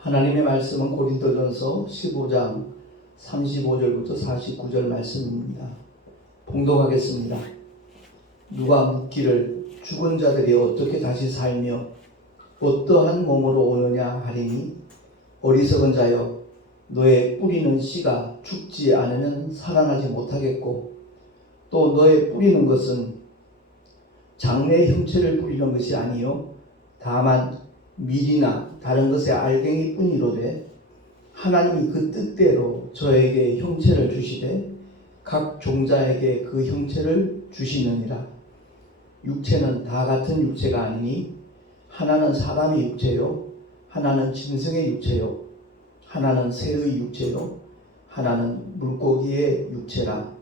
하나님의 말씀은 고린도전서 15장 35절부터 49절 말씀입니다. 봉독하겠습니다. 누가 묻기를 죽은 자들이 어떻게 다시 살며 어떠한 몸으로 오느냐 하리니, 어리석은 자여, 너의 뿌리는 씨가 죽지 않으면 살아나지 못하겠고, 또 너의 뿌리는 것은 장래의 형체를 뿌리는 것이 아니요 다만 밀이나 다른 것의 알갱이 뿐이로되, 하나님이 그 뜻대로 저에게 형체를 주시되 각 종자에게 그 형체를 주시느니라. 육체는 다 같은 육체가 아니니, 하나는 사람의 육체요, 하나는 짐승의 육체요, 하나는 새의 육체요, 하나는 물고기의 육체라.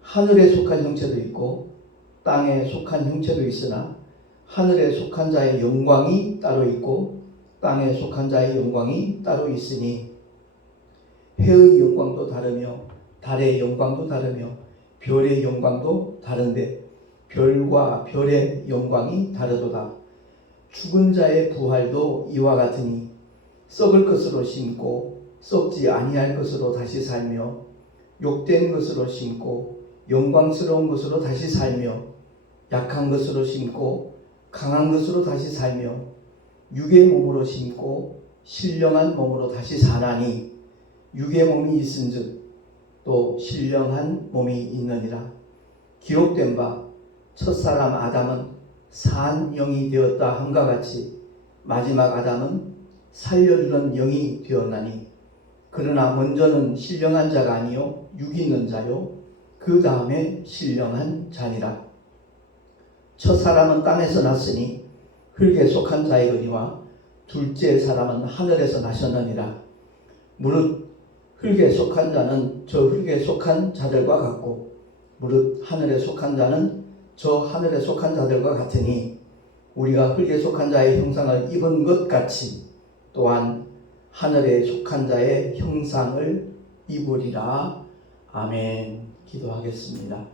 하늘에 속한 형체도 있고 땅에 속한 형체도 있으나, 하늘에 속한 자의 영광이 따로 있고 땅에 속한 자의 영광이 따로 있으니, 해의 영광도 다르며 달의 영광도 다르며 별의 영광도 다른데 별과 별의 영광이 다르도다. 죽은 자의 부활도 이와 같으니, 썩을 것으로 심고 썩지 아니할 것으로 다시 살며, 욕된 것으로 심고 영광스러운 것으로 다시 살며, 약한 것으로 심고 강한 것으로 다시 살며, 육의 몸으로 심고 신령한 몸으로 다시 사나니, 육의 몸이 있은즉 또 신령한 몸이 있느니라. 기록된 바 첫사람 아담은 산 영이 되었다 함과 같이 마지막 아담은 살려주는 영이 되었나니, 그러나 먼저는 신령한 자가 아니요 육 있는 자요 그 다음에 신령한 자니라. 첫사람은 땅에서 났으니 흙에 속한 자이거니와 둘째 사람은 하늘에서 나셨느니라. 무릇 흙에 속한 자는 저 흙에 속한 자들과 같고, 무릇 하늘에 속한 자는 저 하늘에 속한 자들과 같으니, 우리가 흙에 속한 자의 형상을 입은 것 같이 또한 하늘에 속한 자의 형상을 입으리라. 아멘. 기도하겠습니다.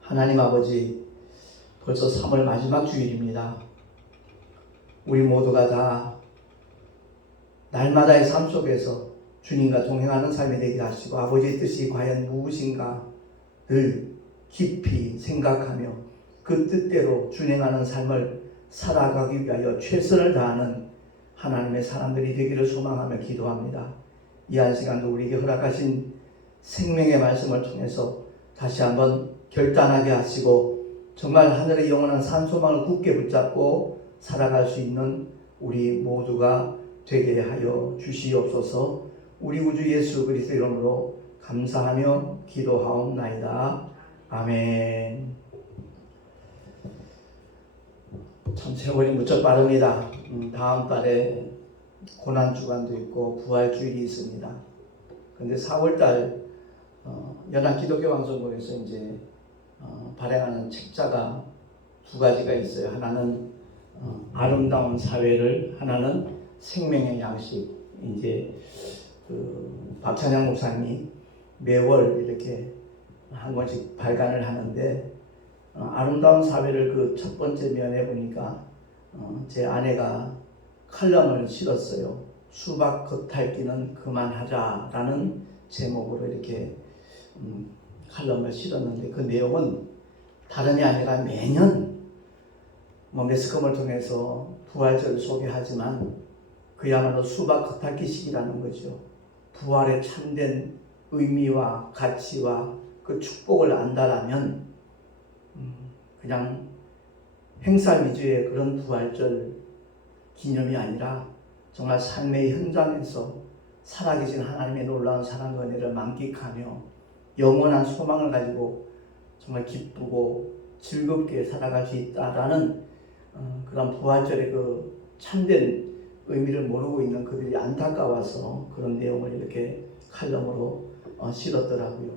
하나님 아버지, 벌써 3월 마지막 주일입니다. 우리 모두가 다 날마다의 삶 속에서 주님과 동행하는 삶이 되게 하시고, 아버지의 뜻이 과연 무엇인가 늘 깊이 생각하며 그 뜻대로 준행하는 삶을 살아가기 위하여 최선을 다하는 하나님의 사람들이 되기를 소망하며 기도합니다. 이 한 시간도 우리에게 허락하신 생명의 말씀을 통해서 다시 한번 결단하게 하시고, 정말 하늘의 영원한 산소망을 굳게 붙잡고 살아갈 수 있는 우리 모두가 되게 하여 주시옵소서. 우리 구주 예수 그리스도 이름으로 감사하며 기도하옵나이다. 아멘. 참 세월이 무척 빠릅니다. 다음 달에 고난주간도 있고 부활주일이 있습니다. 그런데 4월달 연합기독교방송국에서 이제 발행하는 책자가 두 가지가 있어요. 하나는 아름다운 사회를, 하나는 생명의 양식. 이제 박찬영 목사님이 매월 이렇게 한 권씩 발간을 하는데, 아름다운 사회를 그 첫 번째 면에 보니까 제 아내가 칼럼을 실었어요. 수박 겉핥기는 그만하자라는 제목으로 이렇게 칼럼을 실었는데, 그 내용은 다름이 아니라 매년 매스컴을 통해서 부활절을 소개하지만 그야말로 수박 겉핥기식이라는 거죠. 부활의 참된 의미와 가치와 그 축복을 안다라면 그냥 행사 위주의 그런 부활절 기념이 아니라 정말 삶의 현장에서 살아계신 하나님의 놀라운 사랑과 은혜를 만끽하며 영원한 소망을 가지고 정말 기쁘고 즐겁게 살아갈 수 있다라는 그런 부활절의 그 참된 의미를 모르고 있는 그들이 안타까워서 그런 내용을 이렇게 칼럼으로 실었더라고요.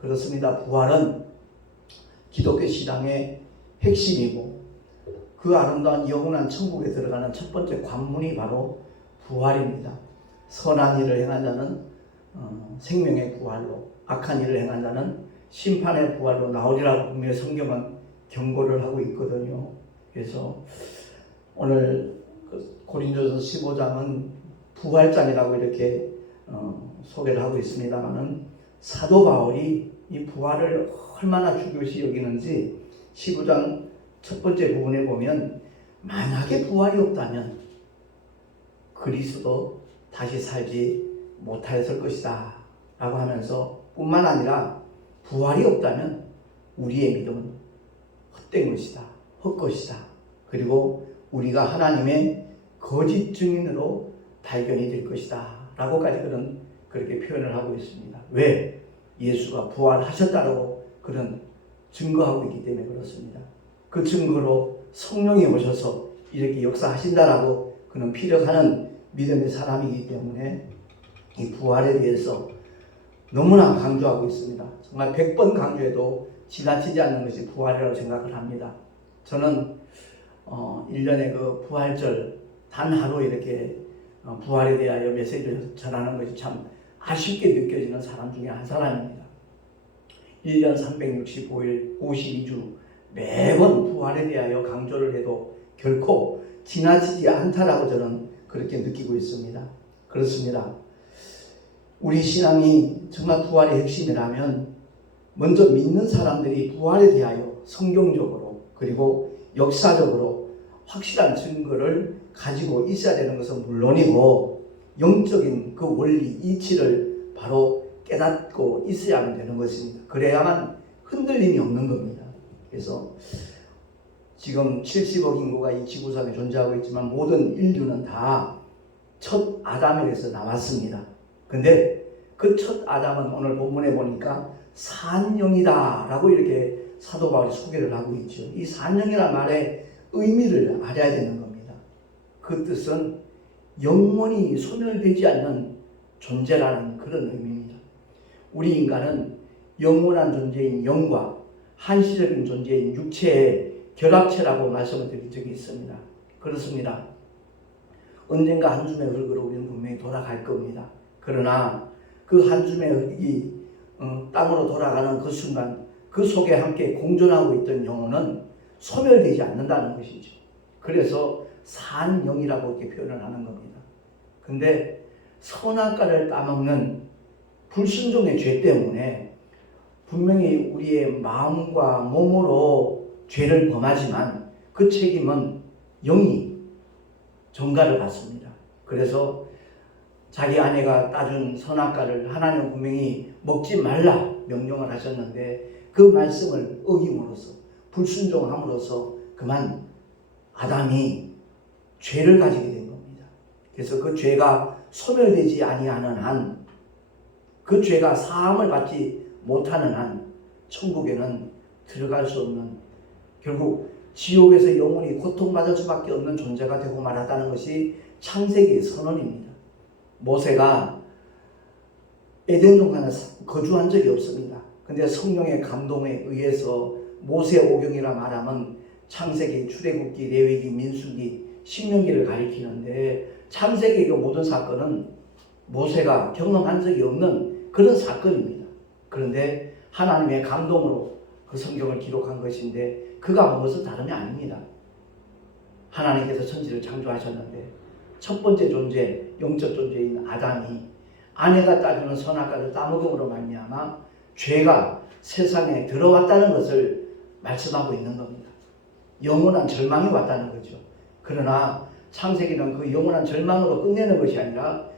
그렇습니다. 부활은 기독교 신앙의 핵심이고, 그 아름다운 영원한 천국에 들어가는 첫 번째 관문이 바로 부활입니다. 선한 일을 행한 자는 생명의 부활로, 악한 일을 행한 자는 심판의 부활로 나오리라고 분명히 성경은 경고를 하고 있거든요. 그래서 오늘 고린도전서 15장은 부활장이라고 이렇게 소개를 하고 있습니다만은 사도 바울이 이 부활을 얼마나 중요시 여기는지 15장 첫 번째 부분에 보면 만약에 부활이 없다면 그리스도 다시 살지 못하였을 것이다 라고 하면서 뿐만 아니라 부활이 없다면 우리의 믿음은 헛된 것이다, 헛것이다. 그리고 우리가 하나님의 거짓 증인으로 발견이 될 것이다 라고까지 그렇게 표현을 하고 있습니다. 왜? 예수가 부활하셨다고 그런 증거하고 있기 때문에 그렇습니다. 그 증거로 성령이 오셔서 이렇게 역사하신다라고 그는 피력하는 믿음의 사람이기 때문에 이 부활에 대해서 너무나 강조하고 있습니다. 정말 100번 강조해도 지나치지 않는 것이 부활이라고 생각을 합니다. 저는 1년에 그 부활절 단 하루 이렇게 부활에 대하여 메시지를 전하는 것이 참 아쉽게 느껴지는 사람 중에 한 사람입니다. 1년 365일 52주 매번 부활에 대하여 강조를 해도 결코 지나치지 않다라고 저는 그렇게 느끼고 있습니다. 그렇습니다. 우리 신앙이 정말 부활의 핵심이라면 먼저 믿는 사람들이 부활에 대하여 성경적으로 그리고 역사적으로 확실한 증거를 가지고 있어야 되는 것은 물론이고 영적인 그 원리 이치를 바로 깨닫고 있어야만 되는 것입니다. 그래야만 흔들림이 없는 겁니다. 그래서 지금 70억 인구가 이 지구상에 존재하고 있지만 모든 인류는 다 첫 아담에게서 나왔습니다. 근데 그 첫 아담은 오늘 본문에 보니까 산영이다 라고 이렇게 사도 바울이 소개를 하고 있죠. 이 산영이라는 말의 의미를 알아야 되는 겁니다. 그 뜻은 영원히 소멸되지 않는 존재라는 그런 의미입니다. 우리 인간은 영원한 존재인 영과 한시적인 존재인 육체의 결합체라고 말씀을 드린 적이 있습니다. 그렇습니다. 언젠가 한 줌의 흙으로 우리는 분명히 돌아갈 겁니다. 그러나 그 한 줌의 흙이 땅으로 돌아가는 그 순간 그 속에 함께 공존하고 있던 영혼은 소멸되지 않는다는 것이죠. 그래서 산영이라고 이렇게 표현을 하는 겁니다. 근데 선악과를 따먹는 불순종의 죄 때문에 분명히 우리의 마음과 몸으로 죄를 범하지만 그 책임은 영이 전가를 받습니다. 그래서 자기 아내가 따준 선악과를 하나님은 분명히 먹지 말라 명령을 하셨는데 그 말씀을 어김으로써 불순종함으로써 그만 아담이 죄를 가지게 된 겁니다. 그래서 그 죄가 소멸되지 아니하는 한, 그 죄가 사함을 받지 못하는 한 천국에는 들어갈 수 없는, 결국 지옥에서 영원히 고통받을 수밖에 없는 존재가 되고 말았다는 것이 창세기의 선언입니다. 모세가 에덴 동산에 거주한 적이 없습니다. 근데 성령의 감동에 의해서 모세 오경이라 말하면 창세기, 출애굽기, 레위기, 민수기, 신명기를 가리키는데 창세기의 모든 사건은 모세가 경험한 적이 없는 그런 사건입니다. 그런데 하나님의 감동으로 그 성경을 기록한 것인데 그가 본 것은 다름이 아닙니다. 하나님께서 천지를 창조하셨는데 첫 번째 존재, 영적 존재인 아담이 아내가 따주는 선악과를 따먹음으로 말미암아 죄가 세상에 들어왔다는 것을 말씀하고 있는 겁니다. 영원한 절망이 왔다는 거죠. 그러나 창세기는 그 영원한 절망으로 끝내는 것이 아니라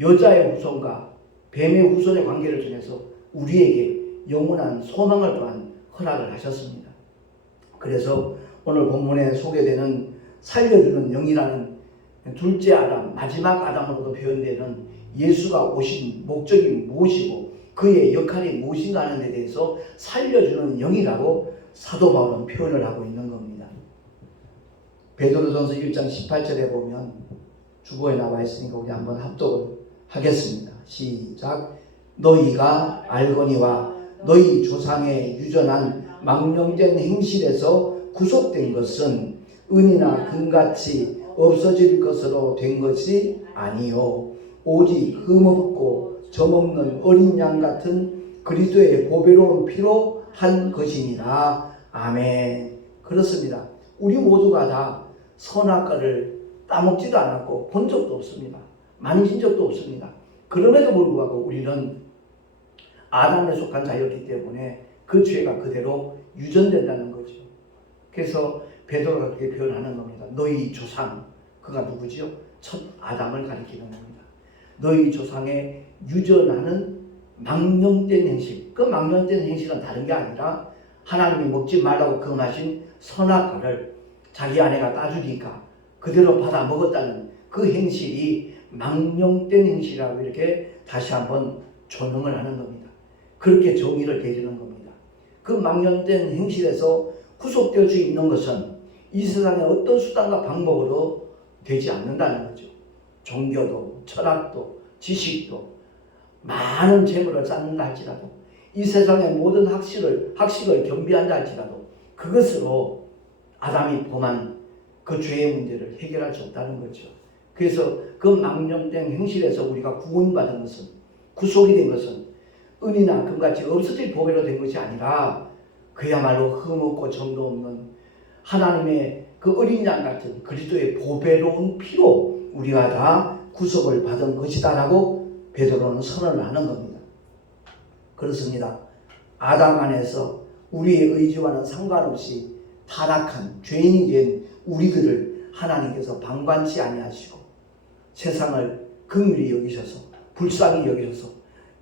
여자의 후손과 뱀의 후손의 관계를 통해서 우리에게 영원한 소망을 또한 허락을 하셨습니다. 그래서 오늘 본문에 소개되는 살려주는 영이라는 둘째 아담, 마지막 아담으로도 표현되는 예수가 오신 목적이 무엇이고 그의 역할이 무엇인가 하는 데 대해서 살려주는 영이라고 사도 바울은 표현을 하고 있는 겁니다. 베드로전서 1장 18절에 보면 주보에 나와 있으니까 우리 한번 합독을 하겠습니다. 시작. 너희가 알거니와 너희 조상의 유전한 망령된 행실에서 구속된 것은 은이나 금같이 없어질 것으로 된 것이 아니요 오직 흠없고 점없는 어린 양 같은 그리스도의 보배로운 피로 한 것이니라. 아멘. 그렇습니다. 우리 모두가 다 선악과를 따먹지도 않았고 본 적도 없습니다. 만진 적도 없습니다. 그럼에도 불구하고 우리는 아담에 속한 자였기 때문에 그 죄가 그대로 유전된다는 거죠. 그래서 베드로가 그렇게 표현하는 겁니다. 너희 조상, 그가 누구지요? 첫 아담을 가리키는 겁니다. 너희 조상의 유전하는 망령된 행실, 그 망령된 행실은 다른 게 아니라 하나님이 먹지 말라고 금하신 선악과를 자기 아내가 따주니까 그대로 받아 먹었다는 그 행실이 망령된 행실이라고 이렇게 다시 한번 조명을 하는 겁니다. 그렇게 정의를 내리는 겁니다. 그 망령된 행실에서 구속될 수 있는 것은 이 세상의 어떤 수단과 방법으로 되지 않는다는 거죠. 종교도 철학도 지식도 많은 재물을 쌓는다 할지라도 이 세상의 모든 학식을 겸비한다 할지라도 그것으로 아담이 범한 그 죄의 문제를 해결할 수 없다는 거죠. 그래서 그 망령된 행실에서 우리가 구원받은 것은, 구속이 된 것은 은이나 금같이 없어질 보배로 된 것이 아니라 그야말로 흠없고 점도 없는 하나님의 그 어린 양 같은 그리스도의 보배로운 피로 우리가 다 구속을 받은 것이다라고 베드로는 선언을 하는 겁니다. 그렇습니다. 아담 안에서 우리의 의지와는 상관없이 타락한 죄인이 된 우리들을 하나님께서 방관치 아니하시고 세상을 긍휼히 여기셔서 불쌍히 여기셔서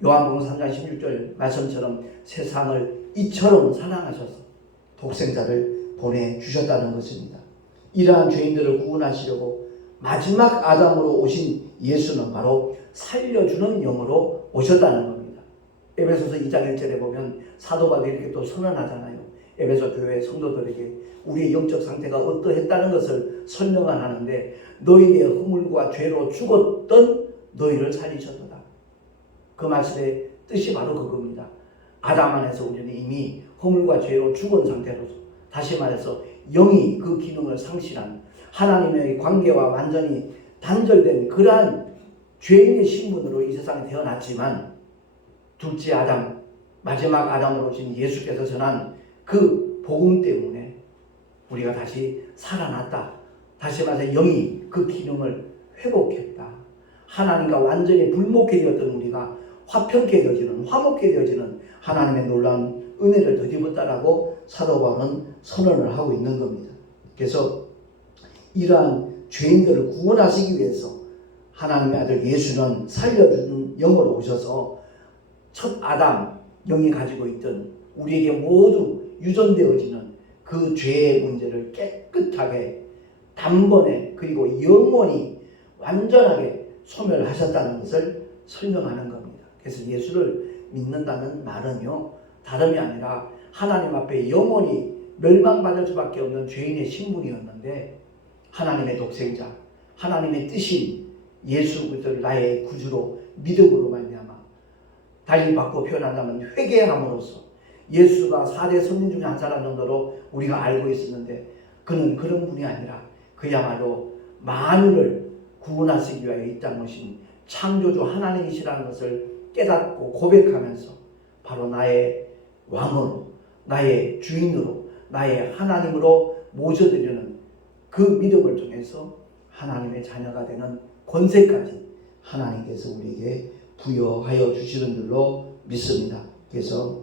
요한복음 3장 16절 말씀처럼 세상을 이처럼 사랑하셔서 독생자를 보내주셨다는 것입니다. 이러한 죄인들을 구원하시려고 마지막 아담으로 오신 예수는 바로 살려주는 영으로 오셨다는 겁니다. 에베소서 2장 1절에 보면 사도 바울이 이렇게 또 선언하잖아요. 에베소 교회 성도들에게 우리의 영적 상태가 어떠했다는 것을 설명을 하는데 너희의 허물과 죄로 죽었던 너희를 살리셨도다. 그 말씀의 뜻이 바로 그겁니다. 아담 안에서 우리는 이미 허물과 죄로 죽은 상태로서 다시 말해서 영이 그 기능을 상실한 하나님의 관계와 완전히 단절된 그러한 죄인의 신분으로 이 세상에 태어났지만 둘째 아담, 마지막 아담으로 오신 예수께서 전한 그 복음 때문에 우리가 다시 살아났다. 다시 말해서 영이 그 기능을 회복했다. 하나님과 완전히 불목해 되었던 우리가 화평케 되어지는, 화목케 되어지는 하나님의 놀라운 은혜를 덧입었다라고 사도 바울은 선언을 하고 있는 겁니다. 그래서 이러한 죄인들을 구원하시기 위해서 하나님의 아들 예수는 살려주는 영으로 오셔서 첫 아담 영이 가지고 있던 우리에게 모두 유전되어지는 그 죄의 문제를 깨끗하게 단번에 그리고 영원히 완전하게 소멸하셨다는 것을 설명하는 겁니다. 그래서 예수를 믿는다는 말은요 다름이 아니라 하나님 앞에 영원히 멸망받을 수밖에 없는 죄인의 신분이었는데 하나님의 독생자, 하나님의 뜻인 예수 그리스도를 나의 구주로 믿음으로 말미암아 달리 바꿔 표현한다면 회개함으로써 예수가 4대 선민 중에 한 사람 정도로 우리가 알고 있었는데 그는 그런 분이 아니라 그야말로 만유를 구원하시기 위하여 이 땅 오신 창조주 하나님이시라는 것을 깨닫고 고백하면서 바로 나의 왕으로, 나의 주인으로, 나의 하나님으로 모셔드리는 그 믿음을 통해서 하나님의 자녀가 되는 권세까지 하나님께서 우리에게 부여하여 주시는 줄로 믿습니다. 그래서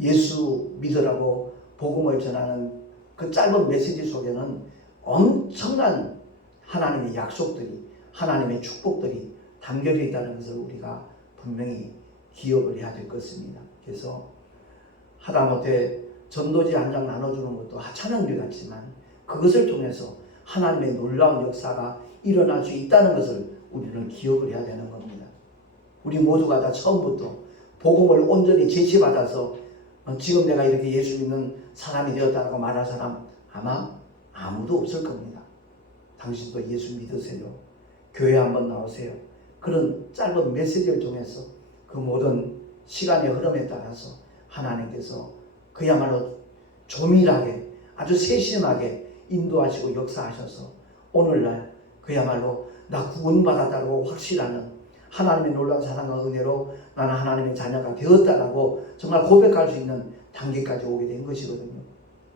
예수 믿으라고 복음을 전하는 그 짧은 메시지 속에는 엄청난 하나님의 약속들이, 하나님의 축복들이 담겨져 있다는 것을 우리가 분명히 기억을 해야 될 것입니다. 그래서 하다못해 전도지 한 장 나눠주는 것도 하찮은 일 같지만 그것을 통해서 하나님의 놀라운 역사가 일어날 수 있다는 것을 우리는 기억을 해야 되는 겁니다. 우리 모두가 다 처음부터 복음을 온전히 제시받아서 지금 내가 이렇게 예수 믿는 사람이 되었다고 말할 사람 아마 아무도 없을 겁니다. 당신도 예수 믿으세요. 교회 한번 나오세요. 그런 짧은 메시지를 통해서 그 모든 시간의 흐름에 따라서 하나님께서 그야말로 조밀하게 아주 세심하게 인도하시고 역사하셔서 오늘날 그야말로 나 구원받았다고 확실하는 하나님의 놀라운 사랑과 은혜로 나는 하나님의 자녀가 되었다라고 정말 고백할 수 있는 단계까지 오게 된 것이거든요.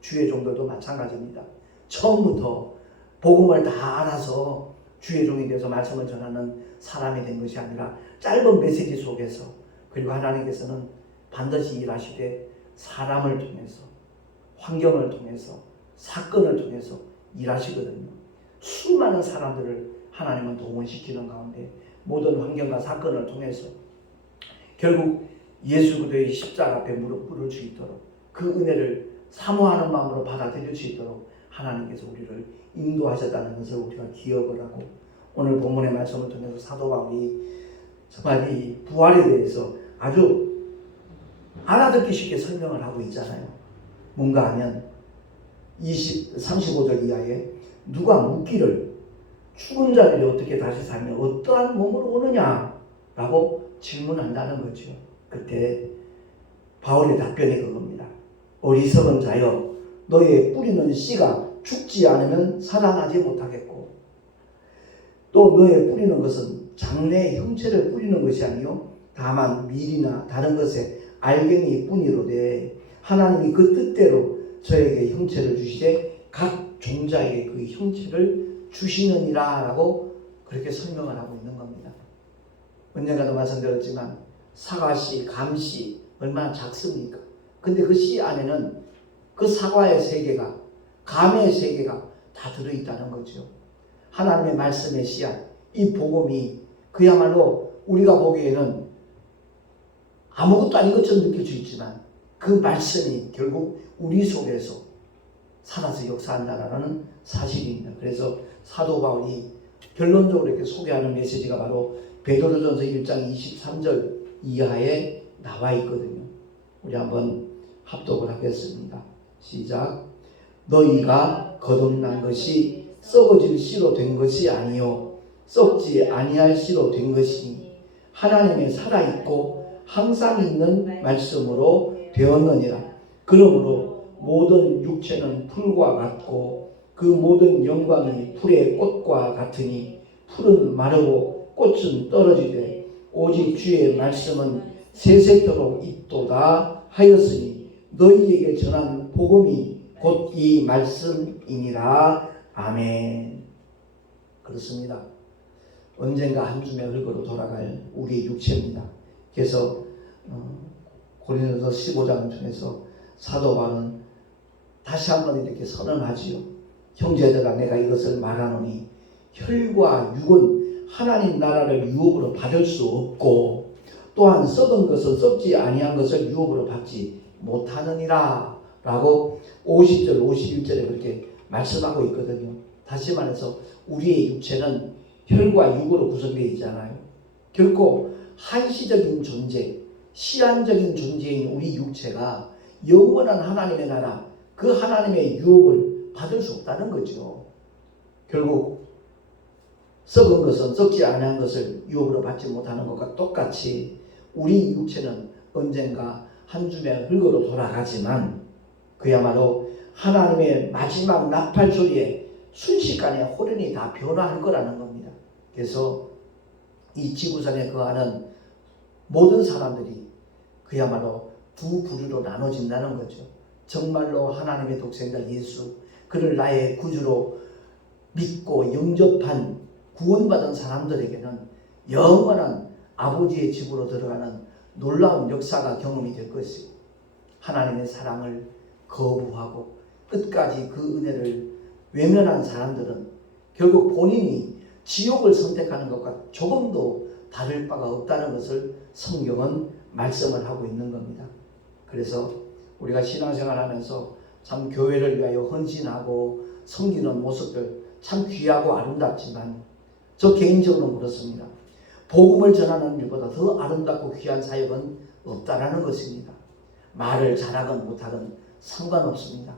주의 종들도 마찬가지입니다. 처음부터 복음을 다 알아서 주의 종이 되어서 말씀을 전하는 사람이 된 것이 아니라 짧은 메시지 속에서, 그리고 하나님께서는 반드시 일하시되 사람을 통해서, 환경을 통해서, 사건을 통해서 일하시거든요. 수많은 사람들을 하나님은 동원시키는 가운데 모든 환경과 사건을 통해서 결국 예수 그리스도의 십자가 앞에 무릎 꿇을 수 있도록, 그 은혜를 사모하는 마음으로 받아들일 수 있도록 하나님께서 우리를 인도하셨다는 것을 우리가 기억을 하고, 오늘 본문의 말씀을 통해서 사도 바울이 정말 이 부활에 대해서 아주 알아듣기 쉽게 설명을 하고 있잖아요. 뭔가 하면 35절 이하에 누가 묻기를 죽은 자들이 어떻게 다시 살며 어떠한 몸으로 오느냐 라고 질문한다는 거죠. 그때 바울의 답변이 그겁니다. 어리석은 자여, 너의 뿌리는 씨가 죽지 않으면 살아나지 못하겠고, 또 너의 뿌리는 것은 장래의 형체를 뿌리는 것이 아니요 다만 밀이나 다른 것에 알갱이 뿐이로되, 하나님이 그 뜻대로 저에게 형체를 주시되 각 종자에게 그 형체를 주시느니라 라고 그렇게 설명을 하고 있는 겁니다. 언젠가도 말씀드렸지만 사과씨, 감씨 얼마나 작습니까? 근데 그 씨 안에는 그 사과의 세계가, 감의 세계가 다 들어있다는 거죠. 하나님의 말씀의 씨앗, 이 복음이 그야말로 우리가 보기에는 아무것도 아닌 것처럼 느낄 수 있지만 그 말씀이 결국 우리 속에서 살아서 역사한다는 사실입니다. 그래서 사도 바울이 결론적으로 이렇게 소개하는 메시지가 바로 베드로전서 1장 23절 이하에 나와 있거든요. 우리 한번 합독을 하겠습니다. 시작. 너희가 거듭난 것이 썩어질 씨로 된 것이 아니요 썩지 아니할 씨로 된 것이니 하나님의 살아있고 항상 있는 말씀으로 되었느니라. 그러므로 모든 육체는 풀과 같고 그 모든 영광이 풀의 꽃과 같으니 풀은 마르고 꽃은 떨어지되 오직 주의 말씀은 세세토록 있도다 하였으니 너희에게 전한 복음이 곧 이 말씀이니라. 아멘. 그렇습니다. 언젠가 한 줌의 흙으로 돌아갈 우리의 육체입니다. 그래서 고린도서 15장 중에서 사도 바울은 다시 한번 이렇게 선언하지요. 형제들아, 내가 이것을 말하노니 혈과 육은 하나님 나라를 유업으로 받을 수 없고 또한 썩은 것은 썩지 아니한 것을 유업으로 받지 못하느니라 라고 50절 51절에 그렇게 말씀하고 있거든요. 다시 말해서 우리의 육체는 혈과 육으로 구성되어 있잖아요. 결코 한시적인 존재, 시한적인 존재인 우리 육체가 영원한 하나님의 나라, 그 하나님의 유업을 받을 수 없다는 거죠. 결국 썩은 것은 썩지 아니한 것을 유업으로 받지 못하는 것과 똑같이 우리 육체는 언젠가 한 줌의 흙으로 돌아가지만 그야말로 하나님의 마지막 나팔 소리에 순식간에 호련이 다 변화할 거라는 겁니다. 그래서 이 지구상에 거하는 모든 사람들이 그야말로 두 부류로 나눠진다는 거죠. 정말로 하나님의 독생자 예수, 그를 나의 구주로 믿고 영접한 구원받은 사람들에게는 영원한 아버지의 집으로 들어가는 놀라운 역사가 경험이 될 것이고, 하나님의 사랑을 거부하고 끝까지 그 은혜를 외면한 사람들은 결국 본인이 지옥을 선택하는 것과 조금도 다를 바가 없다는 것을 성경은 말씀을 하고 있는 겁니다. 그래서 우리가 신앙생활하면서 참 교회를 위하여 헌신하고 섬기는 모습들 참 귀하고 아름답지만 저 개인적으로는 그렇습니다. 복음을 전하는 일보다 더 아름답고 귀한 사역은 없다라는 것입니다. 말을 잘하건 못하건 상관없습니다.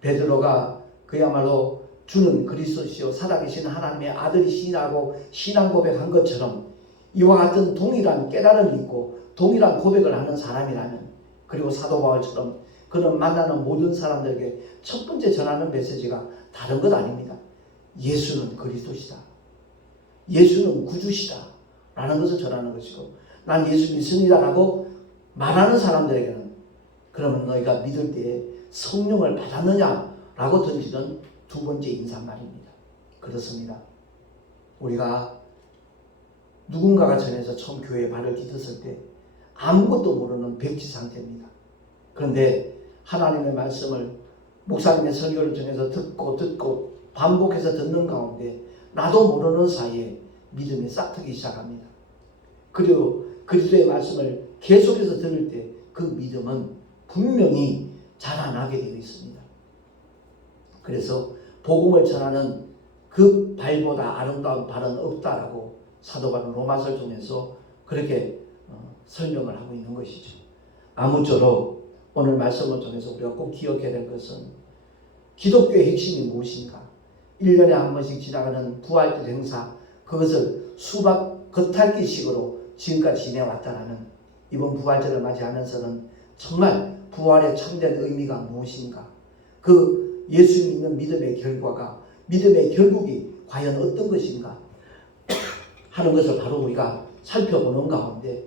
베드로가 그야말로 주는 그리스도시요 살아계신 하나님의 아들이시라고 신앙 고백한 것처럼 이와 같은 동일한 깨달음이 있고 동일한 고백을 하는 사람이라면, 그리고 사도 바울처럼 그는 만나는 모든 사람들에게 첫 번째 전하는 메시지가 다른 것 아닙니다. 예수는 그리스도시다. 예수는 구주시다. 라는 것을 전하는 것이고, 난 예수 믿습니다 라고 말하는 사람들에게는 그러면 너희가 믿을 때에 성령을 받았느냐 라고 던지는 두 번째 인사말입니다. 그렇습니다. 우리가 누군가가 전해서 처음 교회에 발을 디뎠을 때 아무것도 모르는 백지 상태입니다. 그런데 하나님의 말씀을 목사님의 설교를 통해서 듣고 반복해서 듣는 가운데 나도 모르는 사이에 믿음이 싹트기 시작합니다. 그리고 그리스도의 말씀을 계속해서 들을 때 그 믿음은 분명히 자라나게 되어 있습니다. 그래서 복음을 전하는 그 발보다 아름다운 발은 없다라고 사도 바울은 로마서를 통해서 그렇게 설명을 하고 있는 것이죠. 아무쪼록 오늘 말씀을 통해서 우리가 꼭 기억해야 될 것은 기독교의 핵심이 무엇인가? 1년에 한 번씩 지나가는 부활절 행사, 그것을 수박 겉핥기식으로 지금까지 지내왔다라는 이번 부활절을 맞이하면서는 정말 부활의 참된 의미가 무엇인가? 그 예수 믿는 믿음의 결과가, 믿음의 결국이 과연 어떤 것인가 하는 것을 바로 우리가 살펴보는 가운데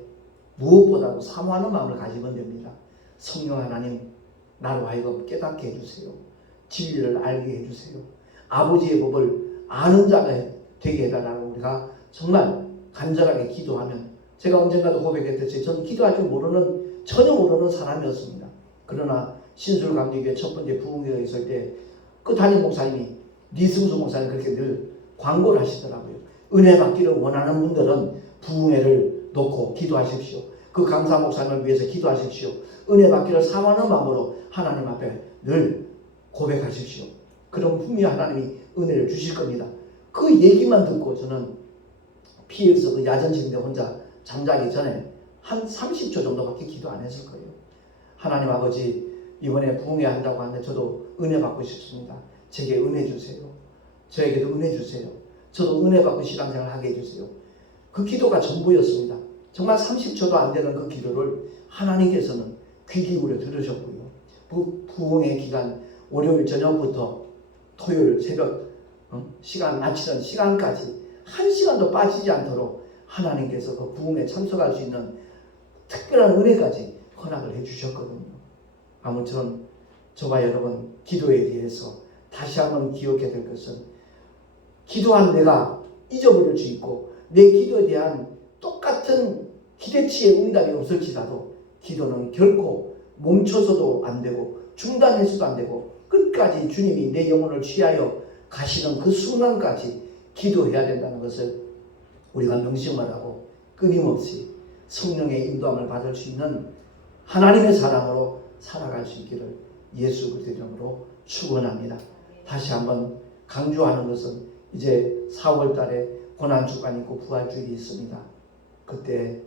무엇보다도 사모하는 마음을 가지면 됩니다. 성령 하나님, 나로 하여금 깨닫게 해주세요. 진리를 알게 해주세요. 아버지의 법을 아는 자가 되게 해달라고 우리가 정말 간절하게 기도하면, 제가 언젠가도 고백했듯이 저는 기도할 줄 모르는, 전혀 모르는 사람이었습니다. 그러나 신술감리교회 첫 번째 부흥회가 있을 때 그 담임 목사님이, 리승수 목사님 그렇게 늘 광고를 하시더라고요. 은혜 받기를 원하는 분들은 부흥회를 놓고 기도하십시오. 그 강사 목사님을 위해서 기도하십시오. 은혜 받기를 사모하는 마음으로 하나님 앞에 늘 고백하십시오. 그럼 분명히 하나님이 은혜를 주실 겁니다. 그 얘기만 듣고 저는 피해서 그 야전실인데 혼자 잠자기 전에 한 30초 정도밖에 기도 안 했을 거예요. 하나님 아버지, 이번에 부흥회 한다고 하는데 저도 은혜 받고 싶습니다. 제게 은혜 주세요. 저에게도 은혜 주세요. 저도 은혜 받고 신앙생활 하게 해주세요. 그 기도가 전부였습니다. 정말 30초도 안 되는 그 기도를 하나님께서는 귀 기울여 들으셨고요. 부흥회 기간 월요일 저녁부터 토요일 새벽 시간 마치는 시간까지 한 시간도 빠지지 않도록 하나님께서 그 부흥에 참석할 수 있는 특별한 은혜까지 허락을 해주셨거든요. 아무튼 저와 여러분, 기도에 대해서 다시 한번 기억해야 될 것은, 기도한 내가 잊어버릴 수 있고 내 기도에 대한 똑같은 기대치의 응답이 없을지라도 기도는 결코 멈춰서도 안 되고 중단해서도 안 되고 끝까지 주님이 내 영혼을 취하여 가시는 그 순간까지 기도해야 된다는 것을 우리가 명심을 하고 끊임없이 성령의 인도함을 받을 수 있는 하나님의 사랑으로 살아갈 수 있기를 예수 그리스도의 이름으로 축원합니다. 다시 한번 강조하는 것은 이제 4월 달에 고난주간이 있고 부활주일이 있습니다. 그때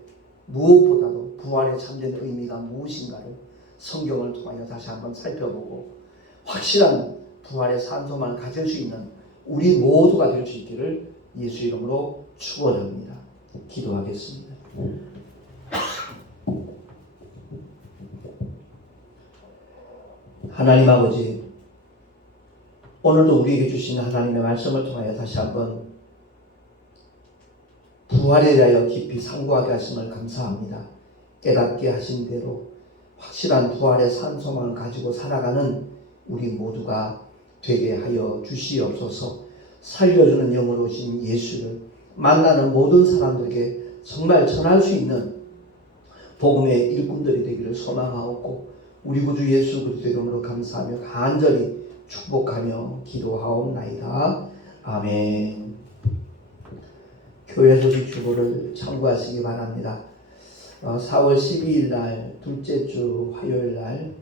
무엇보다도 부활의 참된 의미가 무엇인가를 성경을 통하여 다시 한번 살펴보고 확실한 부활의 산소만을 가질 수 있는 우리 모두가 될 수 있기를 예수 이름으로 축원합니다. 기도하겠습니다. 하나님 아버지, 오늘도 우리에게 주신 하나님의 말씀을 통하여 다시 한번 부활에 대하여 깊이 상고하게 하심을 감사합니다. 깨닫게 하신 대로 확실한 부활의 산소망을 가지고 살아가는 우리 모두가 되게 하여 주시옵소서. 살려주는 영으로 오신 예수를 만나는 모든 사람들에게 정말 전할 수 있는 복음의 일꾼들이 되기를 소망하옵고, 우리 구주 예수 그리스도의 이름으로 감사하며 간절히 축복하며 기도하옵나이다. 아멘. 교회 소식 주보를 참고하시기 바랍니다. 4월 12일 날 둘째 주 화요일 날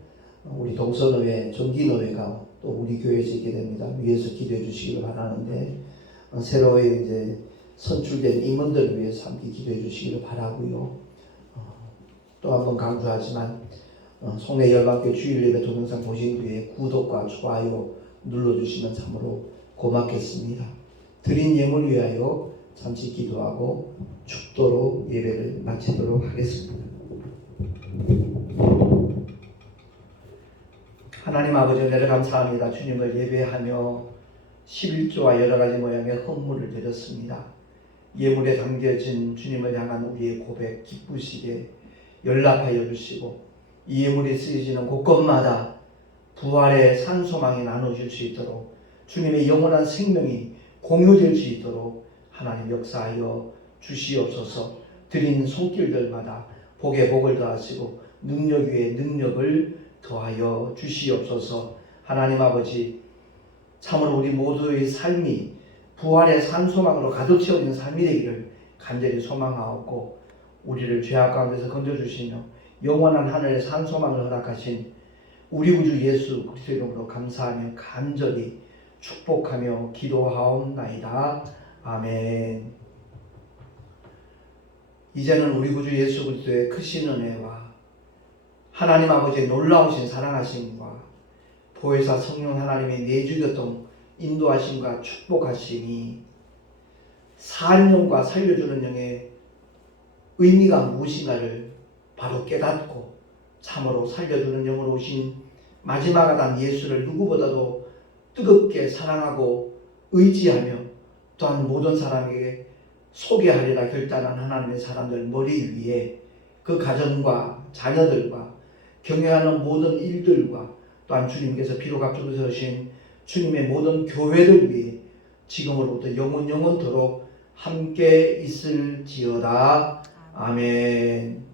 우리 동서노회 정기노회가 또 우리 교회에서 있게 됩니다. 위에서 기도해 주시기를 바라는데, 새로 이제 선출된 임원들을 위해서 함께 기도해 주시기를 바라고요. 또 한번 강조하지만 송내 열방교회 주일 예배 동영상 보신 뒤에 구독과 좋아요 눌러주시면 참으로 고맙겠습니다. 드린 예물 위하여 잠시 기도하고 축도로 예배를 마치도록 하겠습니다. 하나님 아버지, 은혜를 감사합니다. 주님을 예배하며 11조와 여러가지 모양의 헌물을 드렸습니다. 예물에 담겨진 주님을 향한 우리의 고백 기쁘시게 연락하여 주시고, 이 예물이 쓰여지는 곳곳마다 부활의 산소망이 나눠질 수 있도록 주님의 영원한 생명이 공유될 수 있도록 하나님 역사하여 주시옵소서. 드린 손길들마다 복에 복을 더하시고 능력 위에 능력을 더하여 주시옵소서. 하나님 아버지, 참으로 우리 모두의 삶이 부활의 산소망으로 가득 채워 있는 삶이 되기를 간절히 소망하옵고, 우리를 죄악 가운데서 건져주시며 영원한 하늘의 산소망을 허락하신 우리 구주 예수 그리스도 이름으로 감사하며 간절히 축복하며 기도하옵나이다. 아멘. 이제는 우리 구주 예수 그리스도의 크신 은혜와 하나님 아버지의 놀라우신 사랑하심과 보혜사 성령 하나님의 내주교통 인도하심과 축복하심이 산 영과 살려주는 영의 의미가 무엇인가를 바로 깨닫고 참으로 살려주는 영으로 오신 마지막 아담 예수를 누구보다도 뜨겁게 사랑하고 의지하며 또한 모든 사람에게 소개하리라 결단한 하나님의 사람들 머리 위에 그 가정과 자녀들과 경영하는 모든 일들과 또한 주님께서 피로 값주고 세우신 주님의 모든 교회들 위해 지금으로부터 영원토록 함께 있을지어다. 아멘.